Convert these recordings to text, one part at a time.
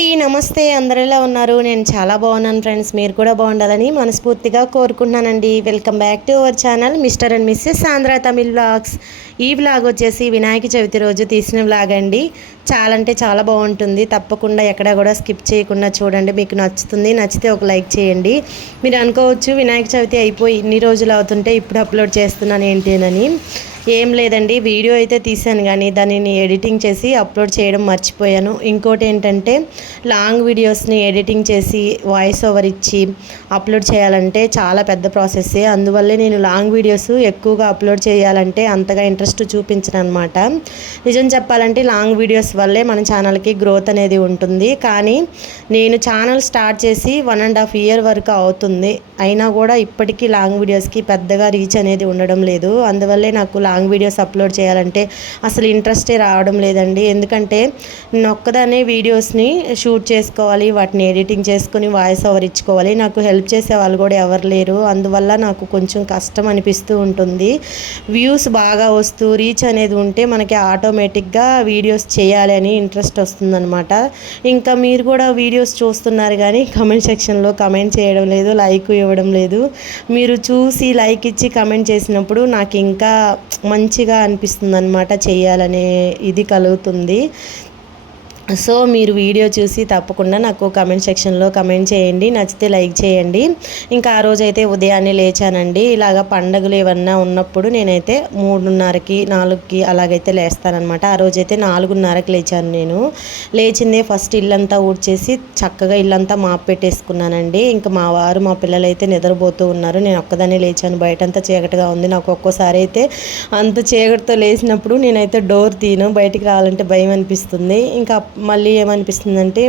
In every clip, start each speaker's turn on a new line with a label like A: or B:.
A: అండి నమస్తే. అందరు ఎలా ఉన్నారు? నేను చాలా బాగున్నాను ఫ్రెండ్స్. మీరు కూడా బాగుండాలని మనస్ఫూర్తిగా కోరుకుంటున్నానండి. Welcome back to our channel mister and missus Andhra Tamil vlogs. ఈ వ్లాగ్ వచ్చేసి వినాయక చవితి రోజు తీసిన వ్లాగ్ అండి. చాలా అంటే చాలా బాగుంటుంది. తప్పకుండా ఎక్కడ కూడా స్కిప్ చేయకుండా చూడండి. మీకు నచ్చుతుంది నచ్చితే ఒక లైక్ చేయండి. మీరు అనుకోవచ్చు వినాయక చవితి అయిపోయి ఇన్ని రోజులు అవుతుంటే ఇప్పుడు అప్లోడ్ చేస్తున్నాను ఏంటి ఏం లేదండి వీడియో అయితే తీసాను కానీ దానిని ఎడిటింగ్ చేసి అప్లోడ్ చేయడం మర్చిపోయాను. ఇంకోటి ఏంటంటే లాంగ్ వీడియోస్ని ఎడిటింగ్ చేసి వాయిస్ ఓవర్ ఇచ్చి అప్లోడ్ చేయాలంటే చాలా పెద్ద ప్రాసెస్సే అందువల్లే నేను లాంగ్ వీడియోస్ ఎక్కువగా అప్లోడ్ చేయాలంటే అంతగా ఇంట్రెస్ట్ చూపించను అనమాట నిజం చెప్పాలంటే లాంగ్ వీడియోస్ వల్లే మన ఛానల్కి గ్రోత్ అనేది ఉంటుంది. కానీ నేను ఛానల్ స్టార్ట్ చేసి వన్ అండ్ హాఫ్ ఇయర్ వరకు అవుతుంది. అయినా కూడా ఇప్పటికీ లాంగ్ వీడియోస్కి పెద్దగా రీచ్ అనేది ఉండడం లేదు. అందువల్లే నాకు లాంగ్ లాంగ్ వీడియోస్ అప్లోడ్ చేయాలంటే అసలు ఇంట్రెస్టే రావడం లేదండి. ఎందుకంటే నొక్కదనే వీడియోస్ని షూట్ చేసుకోవాలి వాటిని ఎడిటింగ్ చేసుకొని వాయిస్ ఓవర్ ఇచ్చుకోవాలి. నాకు హెల్ప్ చేసే వాళ్ళు కూడా ఎవరు లేరు. అందువల్ల నాకు కొంచెం కష్టం అనిపిస్తూ ఉంటుంది. వ్యూస్ బాగా వస్తూ రీచ్ అనేది ఉంటే మనకి ఆటోమేటిక్గా వీడియోస్ చేయాలి అని ఇంట్రెస్ట్ వస్తుందన్నమాట. ఇంకా మీరు కూడా వీడియోస్ చూస్తున్నారు కానీ కమెంట్ సెక్షన్లో కమెంట్ చేయడం లేదు లైక్ ఇవ్వడం లేదు. మీరు చూసి లైక్ ఇచ్చి కమెంట్ చేసినప్పుడు నాకు ఇంకా మంచిగా అనిపిస్తుంది అనమాట చేయాలనే ఇది కలుగుతుంది. సో మీరు వీడియో చూసి తప్పకుండా నాకు కమెంట్ సెక్షన్లో కమెంట్ చేయండి. నచ్చితే లైక్ చేయండి. ఇంకా ఆ రోజైతే ఉదయాన్నే లేచానండి. ఇలాగ పండగలు ఏమన్నా ఉన్నప్పుడు నేనైతే మూడున్నరకి నాలుగుకి అలాగైతే లేస్తానమాట ఆ రోజైతే నాలుగున్నరకి లేచాను నేను. లేచిందే ఫస్ట్ ఇల్లంతా ఊడ్చేసి చక్కగా ఇల్లంతా మాప్ పెట్టేసుకున్నానండి. ఇంకా మా వారు మా పిల్లలు అయితే నిద్రపోతూ ఉన్నారు. నేను ఒక్కదానే లేచాను. బయటంతా చీకటిగా ఉంది. నాకు ఒక్కోసారి అయితే అంత చీకటితో లేచినప్పుడు నేనైతే డోర్ తీను బయటికి రావాలంటే భయం అనిపిస్తుంది. ఇంకా మళ్ళీ ఏమనిపిస్తుందంటే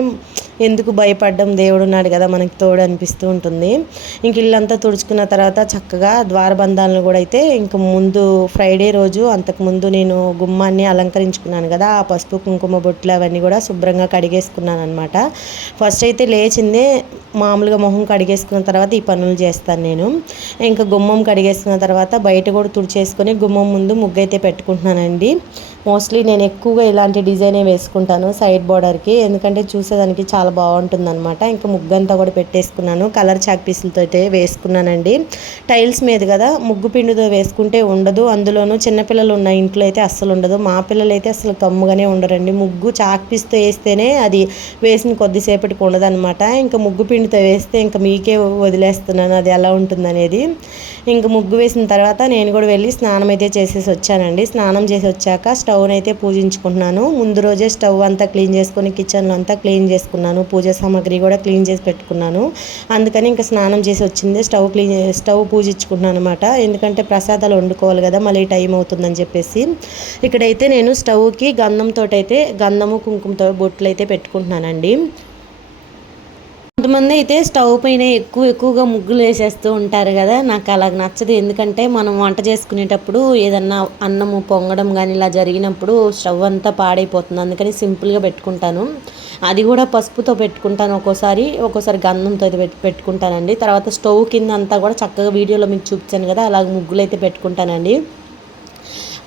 A: ఎందుకు భయపడ్డం దేవుడు ఉన్నాడు కదా మనకి తోడు అనిపిస్తూ ఉంటుంది. ఇంక ఇల్లంతా తుడుచుకున్న తర్వాత చక్కగా ద్వారబంధాలను కూడా అయితే ఇంక ముందు ఫ్రైడే రోజు అంతకుముందు నేను గుమ్మాన్ని అలంకరించుకున్నాను కదా ఆ పసుపు కుంకుమ బొట్లు అవన్నీ కూడా శుభ్రంగా కడిగేసుకున్నాను అనమాట ఫస్ట్ అయితే లేచిందే మామూలుగా మొహం కడిగేసుకున్న తర్వాత ఈ పనులు చేస్తాను నేను. ఇంకా గుమ్మం కడిగేసుకున్న తర్వాత బయట కూడా తుడిచేసుకొని గుమ్మం ముందు ముగ్గు అయితే పెట్టుకుంటున్నానండి. మోస్ట్లీ నేను ఎక్కువగా ఇలాంటి డిజైనే వేసుకుంటాను సైడ్ బార్డర్కి ఎందుకంటే చూసేదానికి చాలా బాగుంటుంది అనమాట ఇంకా ముగ్గు అంతా కూడా పెట్టేసుకున్నాను. కలర్ చాక్ పీసులతో అయితే వేసుకున్నానండి. టైల్స్ మీద కదా ముగ్గు పిండితో వేసుకుంటే ఉండదు. అందులోనూ చిన్నపిల్లలు ఉన్న ఇంట్లో అయితే అస్సలు ఉండదు. మా పిల్లలు అయితే అసలు కమ్ముగానే ఉండరండి. ముగ్గు చాక్ పీస్తో వేస్తేనే అది వేసిన కొద్దిసేపటికి ఉండదన్నమాట. ఇంకా ముగ్గు పిండితో వేస్తే ఇంకా మీకే వదిలేస్తున్నాను. అది ఎలా ఉంటుందనేది. ఇంక ముగ్గు వేసిన తర్వాత నేను కూడా వెళ్ళి స్నానం అయితే చేసేసి వచ్చానండి. స్నానం చేసి వచ్చాక స్టవ్ని అయితే పూజించుకుంటున్నాను. ముందు రోజే స్టవ్ అంతా క్లీన్ చేసుకొని కిచెన్లో అంతా క్లీన్ చేసుకున్నాను. పూజ సామాగ్రి కూడా క్లీన్ చేసి పెట్టుకున్నాను. అందుకని ఇంకా స్నానం చేసి వచ్చింది స్టవ్ క్లీన్ స్టవ్ పూజించుకుంటున్నాను అనమాట ఎందుకంటే ప్రసాదాలు వండుకోవాలి కదా మళ్ళీ టైం అవుతుందని చెప్పేసి. ఇక్కడైతే నేను స్టవ్కి గంధంతో అయితే గంధము కుంకుమతో బొట్లు అయితే పెట్టుకుంటున్నానండి. కొంతమంది అయితే స్టవ్ పైన ఎక్కువ ఎక్కువగా ముగ్గులు వేసేస్తూ ఉంటారు కదా నాకు అలాగ నచ్చదు. ఎందుకంటే మనం వంట చేసుకునేటప్పుడు ఏదన్నా అన్నము పొంగడం కానీ ఇలా జరిగినప్పుడు స్టవ్ అంతా పాడైపోతుంది. అందుకని సింపుల్గా పెట్టుకుంటాను. అది కూడా పసుపుతో పెట్టుకుంటాను ఒక్కోసారి. ఒక్కోసారి గంధంతో పెట్టి పెట్టుకుంటానండి. తర్వాత స్టవ్ కింద అంతా కూడా చక్కగా వీడియోలో మీకు చూపించాను కదా అలాగ ముగ్గులు అయితే పెట్టుకుంటానండి.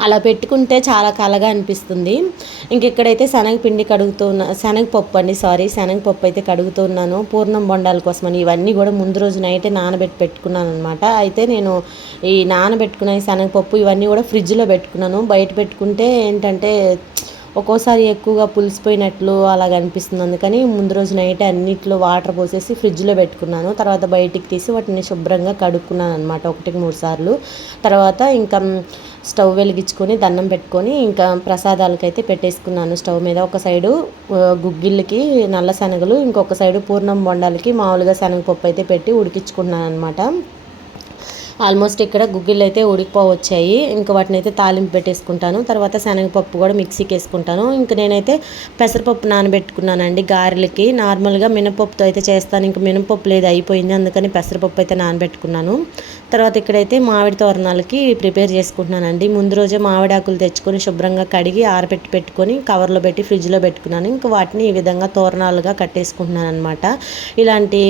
A: అలా పెట్టుకుంటే చాలా కలగా అనిపిస్తుంది. ఇంక ఇక్కడైతే శనగపిండి కడుగుతున్నా శనగపప్పు అండి సారీ శనగపప్పు అయితే కడుగుతున్నాను. పూర్ణం బొండాల కోసమని ఇవన్నీ కూడా ముందు రోజు నైటే నానబెట్టి పెట్టుకున్నాను అనమాట అయితే నేను ఈ నానబెట్టుకున్న శనగపప్పు ఇవన్నీ కూడా ఫ్రిడ్జ్లో పెట్టుకున్నాను. బయట పెట్టుకుంటే ఏంటంటే ఒక్కోసారి ఎక్కువగా పులిసిపోయినట్లు అలాగ అనిపిస్తుంది. అందుకని ముందు రోజు నైట్ అన్నిట్లో వాటర్ పోసేసి ఫ్రిడ్జ్లో పెట్టుకున్నాను. తర్వాత బయటికి తీసి వాటిని శుభ్రంగా కడుక్కున్నాను అనమాట ఒకటికి మూడు సార్లు. తర్వాత ఇంకా స్టవ్ వెలిగించుకొని దండం పెట్టుకొని ఇంకా ప్రసాదాలకైతే పెట్టేసుకున్నాను. స్టవ్ మీద ఒక సైడు గుగ్గిళ్ళకి నల్ల శనగలు ఇంకొక సైడు పూర్ణం బొండాలకి మామూలుగా శనగపప్పు అయితే పెట్టి ఉడికించుకున్నాను అనమాట ఆల్మోస్ట్ ఇక్కడ గుగ్గిళ్ళు అయితే ఉడికిపోవచ్చాయి. ఇంకా వాటిని అయితే తాలింపు పెట్టేసుకుంటాను. తర్వాత శనగపప్పు కూడా మిక్సీకి వేసుకుంటాను. ఇంకా నేనైతే పెసరపప్పు నానబెట్టుకున్నానండి గారెలకి. నార్మల్గా మినపప్పుతో అయితే చేస్తాను. ఇంకా మినపప్పు లేదు అయిపోయింది. అందుకని పెసరపప్పు అయితే నానబెట్టుకున్నాను. తర్వాత ఇక్కడైతే మామిడి తోరణాలకి ప్రిపేర్ చేసుకుంటున్నానండి. ముందు రోజే మామిడి ఆకులు తెచ్చుకొని శుభ్రంగా కడిగి ఆరబెట్టి పెట్టుకొని కవర్లో పెట్టి ఫ్రిడ్జ్లో పెట్టుకున్నాను. ఇంకా వాటిని ఈ విధంగా తోరణాలుగా కట్టేసుకుంటున్నాను అనమాట ఇలాంటి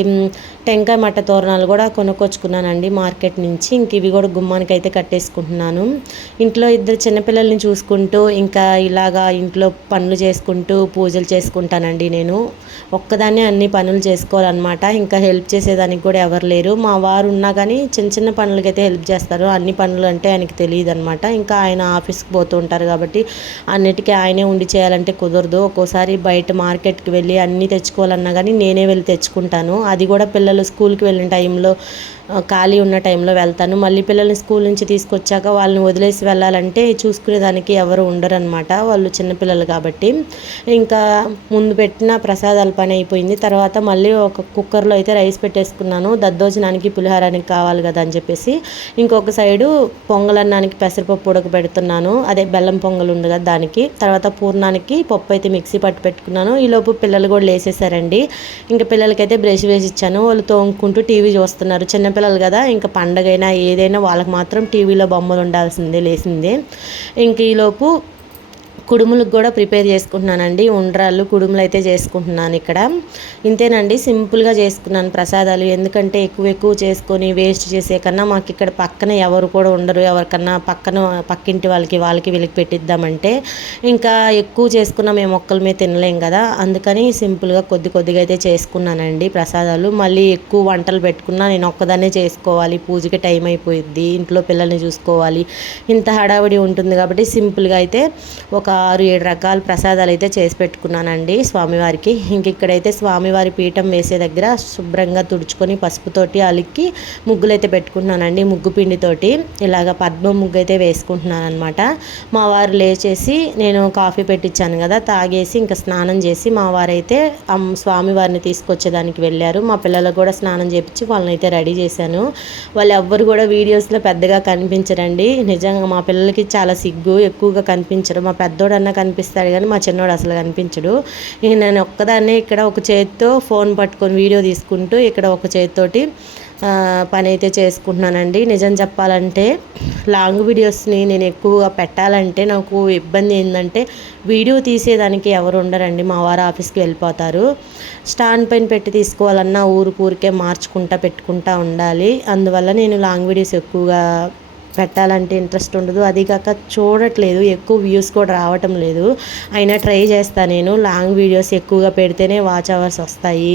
A: టెంకాయ మట్ట తోరణాలు కూడా కొనుక్కొచ్చుకున్నానండి మార్కెట్ నుంచి. అలంకరించి ఇంక ఇవి కూడా గుమ్మానికి అయితే కట్టేసుకుంటున్నాను. ఇంట్లో ఇద్దరు చిన్నపిల్లల్ని చూసుకుంటూ ఇంకా ఇలాగా ఇంట్లో పనులు చేసుకుంటూ పూజలు చేసుకుంటానండి నేను. ఒక్కదాన్నే అన్ని పనులు చేసుకోవాలన్నమాట. ఇంకా హెల్ప్ చేసేదానికి కూడా ఎవరు లేరు. మా వారు ఉన్నా కానీ చిన్న చిన్న పనులకైతే హెల్ప్ చేస్తారు. అన్ని పనులు అంటే ఆయనకి తెలియదు అనమాట ఇంకా ఆయన ఆఫీస్కి పోతూ ఉంటారు కాబట్టి అన్నిటికీ ఆయనే ఉండి చేయాలంటే కుదరదు. ఒక్కోసారి బయట మార్కెట్కి వెళ్ళి అన్నీ తెచ్చుకోవాలన్నా కానీ నేనే వెళ్ళి తెచ్చుకుంటాను. అది కూడా పిల్లలు స్కూల్కి వెళ్ళిన టైంలో ఖాళీ ఉన్న టైంలో వెళ్తాను. మళ్ళీ పిల్లల్ని స్కూల్ నుంచి తీసుకొచ్చాక వాళ్ళని వదిలేసి వెళ్ళాలంటే చూసుకునేదానికి ఎవరు ఉండరు అనమాట వాళ్ళు చిన్నపిల్లలు కాబట్టి. ఇంకా ముందు పెట్టిన ప్రసాదాల పని అయిపోయింది. తర్వాత మళ్ళీ ఒక కుక్కర్లో అయితే రైస్ పెట్టేసుకున్నాను. దద్దోజనానికి పులిహారానికి కావాలి కదా అని చెప్పేసి. ఇంకొక సైడు పొంగలన్నానికి పెసరపప్పు ఉడక పెడుతున్నాను అదే బెల్లం పొంగల్ ఉంది కదా దానికి. తర్వాత పూర్ణానికి పప్పు అయితే మిక్సీ పట్టు పెట్టుకున్నాను. ఈలోపు పిల్లలు కూడా లేసేసారండి. ఇంకా పిల్లలకైతే బ్రష్ వేసి ఇచ్చాను. వాళ్ళు తోముకుంటూ టీవీ చూస్తున్నారు. చిన్న చిన్నపిల్లలు కదా ఇంకా పండగైనా ఏదైనా వాళ్ళకి మాత్రం టీవీలో బొమ్మలు ఉండాల్సిందే లేసిందే. ఇంక ఈలోపు కుడుములకు కూడా ప్రిపేర్ చేసుకుంటున్నానండి. ఉండ్రాళ్ళు కుడుములు అయితే చేసుకుంటున్నాను ఇక్కడ. ఇంతేనండి సింపుల్గా చేసుకున్నాను ప్రసాదాలు. ఎందుకంటే ఎక్కువ ఎక్కువ చేసుకొని వేస్ట్ చేసే కన్నా మాకు ఇక్కడ పక్కన ఎవరు కూడా ఉండరు. ఎవరికన్నా పక్కన పక్కింటి వాళ్ళకి వాళ్ళకి వీళ్ళకి పెట్టిద్దామంటే ఇంకా ఎక్కువ చేసుకున్న మేము ఒక్కల మీద తినలేం కదా. అందుకని సింపుల్గా కొద్ది కొద్దిగా అయితే చేసుకున్నానండి ప్రసాదాలు. మళ్ళీ ఎక్కువ వంటలు పెట్టుకున్నా నేను ఒక్కదాన్నే చేసుకోవాలి. పూజకి టైం అయిపోయింది ఇంట్లో పిల్లల్ని చూసుకోవాలి. ఇంత హడావిడి ఉంటుంది కాబట్టి సింపుల్గా అయితే ఒక ఆరు ఏడు రకాల ప్రసాదాలు అయితే చేసి పెట్టుకున్నానండి స్వామివారికి. ఇంక ఇక్కడైతే స్వామివారి పీఠం వేసే దగ్గర శుభ్రంగా తుడుచుకొని పసుపుతోటి అలిక్కి ముగ్గులు అయితే పెట్టుకున్నానండి ముగ్గు పిండితోటి ఇలాగ పద్మ ముగ్గు అయితే వేసుకుంటున్నాను అనమాట మా వారు లేచేసి నేను కాఫీ పెట్టించాను కదా తాగేసి ఇంకా స్నానం చేసి మా వారైతే స్వామివారిని తీసుకొచ్చేదానికి వెళ్ళారు. మా పిల్లలకు కూడా స్నానం చేపించి వాళ్ళని అయితే రెడీ చేశాను. వాళ్ళు ఎవ్వరు కూడా వీడియోస్లో పెద్దగా కనిపించరండి. నిజంగా మా పిల్లలకి చాలా సిగ్గు ఎక్కువగా కనిపించరు. మా పెద్ద పెద్దోడన్నా కనిపిస్తాడు కానీ మా చిన్నోడు అసలు కనిపించడు. నేను ఒక్కదాన్నే ఇక్కడ ఒక చేతితో ఫోన్ పట్టుకొని వీడియో తీసుకుంటూ ఇక్కడ ఒక చేతితోటి పని అయితే చేసుకుంటున్నానండి. నిజం చెప్పాలంటే లాంగ్ వీడియోస్ని నేను ఎక్కువగా పెట్టాలంటే నాకు ఇబ్బంది ఏంటంటే వీడియో తీసేదానికి ఎవరు ఉండరండి. మా వారు ఆఫీస్కి వెళ్ళిపోతారు. స్టాండ్ పైన పెట్టి తీసుకోవాలన్నా ఊరు ఊరికే మార్చుకుంటా పెట్టుకుంటా ఉండాలి. అందువల్ల నేను లాంగ్ వీడియోస్ ఎక్కువగా పెట్టాలంటే ఇంట్రెస్ట్ ఉండదు. అది కాక చూడట్లేదు. ఎక్కువ వ్యూస్ కూడా రావటం లేదు. అయినా ట్రై చేస్తాను నేను. లాంగ్ వీడియోస్ ఎక్కువగా పెడితేనే వాచ్ అవర్స్ వస్తాయి.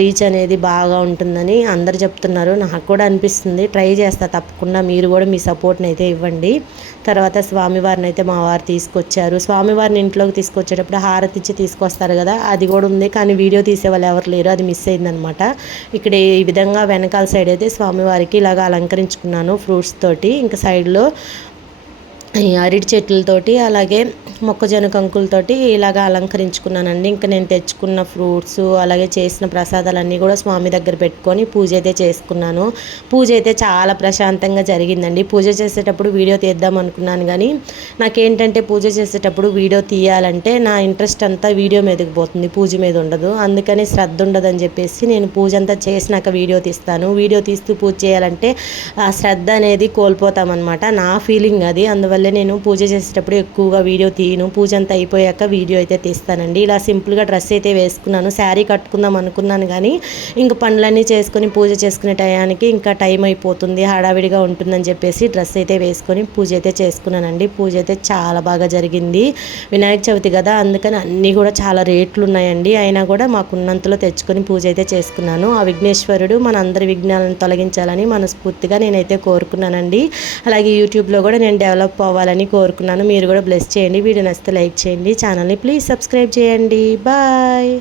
A: రీచ్ అనేది బాగా ఉంటుందని అందరు చెప్తున్నారు. నాకు కూడా అనిపిస్తుంది. ట్రై చేస్తా తప్పకుండా. మీరు కూడా మీ సపోర్ట్ని అయితే ఇవ్వండి. తర్వాత స్వామివారిని అయితే మా వారు తీసుకొచ్చారు. స్వామివారిని ఇంట్లోకి తీసుకొచ్చేటప్పుడు హారతి ఇచ్చి తీసుకొస్తారు కదా అది కూడా ఉంది. కానీ వీడియో తీసే వాళ్ళు ఎవరు లేరు. అది మిస్ అయిందనమాట. ఇక్కడ ఈ విధంగా వెనకాల సైడ్ అయితే స్వామివారికి ఇలాగ అలంకరించుకున్నాను ఫ్రూట్స్ తోటి. ఇంకా సైడ్లో అరటి చెట్లతోటి అలాగే మొక్కజొన్న కంకులతోటి ఇలాగ అలంకరించుకున్నానండి. ఇంకా నేను తెచ్చుకున్న ఫ్రూట్స్ అలాగే చేసిన ప్రసాదాలన్నీ కూడా స్వామి దగ్గర పెట్టుకొని పూజ అయితే చేసుకున్నాను. పూజ అయితే చాలా ప్రశాంతంగా జరిగిందండి. పూజ చేసేటప్పుడు వీడియో తీద్దాం అనుకున్నాను కానీ నాకేంటంటే పూజ చేసేటప్పుడు వీడియో తీయాలంటే నా ఇంట్రెస్ట్ అంతా వీడియో మీదకి పోతుంది పూజ మీద ఉండదు. అందుకని శ్రద్ధ ఉండదని చెప్పేసి నేను పూజ అంతా చేసినాక వీడియో తీస్తాను. వీడియో తీస్తూ పూజ చేయాలంటే ఆ శ్రద్ధ అనేది కోల్పోతామన్నమాట. నా ఫీలింగ్ అది. అందువల్ల నేను పూజ చేసేటప్పుడు ఎక్కువగా వీడియో తీయను. పూజ అంతా అయిపోయాక వీడియో అయితే తీస్తానండి. ఇలా సింపుల్గా డ్రెస్ అయితే వేసుకున్నాను. శారీ కట్టుకుందాం అనుకున్నాను కానీ ఇంక పనులన్నీ చేసుకొని పూజ చేసుకునే టయానికి ఇంకా టైం అయిపోతుంది. హడావిడిగా ఉంటుందని చెప్పేసి డ్రెస్ అయితే వేసుకొని పూజ అయితే చేసుకున్నానండి. పూజ అయితే చాలా బాగా జరిగింది. వినాయక చవితి కదా అందుకని అన్నీ కూడా చాలా రేట్లు ఉన్నాయండి. అయినా కూడా మాకున్నంతలో తెచ్చుకొని పూజ అయితే చేసుకున్నాను. ఆ విఘ్నేశ్వరుడు మన అందరి విఘ్నాలను తొలగించాలని మనస్ఫూర్తిగా నేనైతే కోరుకున్నానండి. అలాగే యూట్యూబ్లో కూడా నేను డెవలప్ అవ్వాలని కోరుకున్నాను. మీరు కూడా బ్లెస్ చేయండి. వీడియో నచ్చితే లైక్ చేయండి. ఛానల్ని ప్లీజ్ సబ్స్క్రైబ్ చేయండి. బాయ్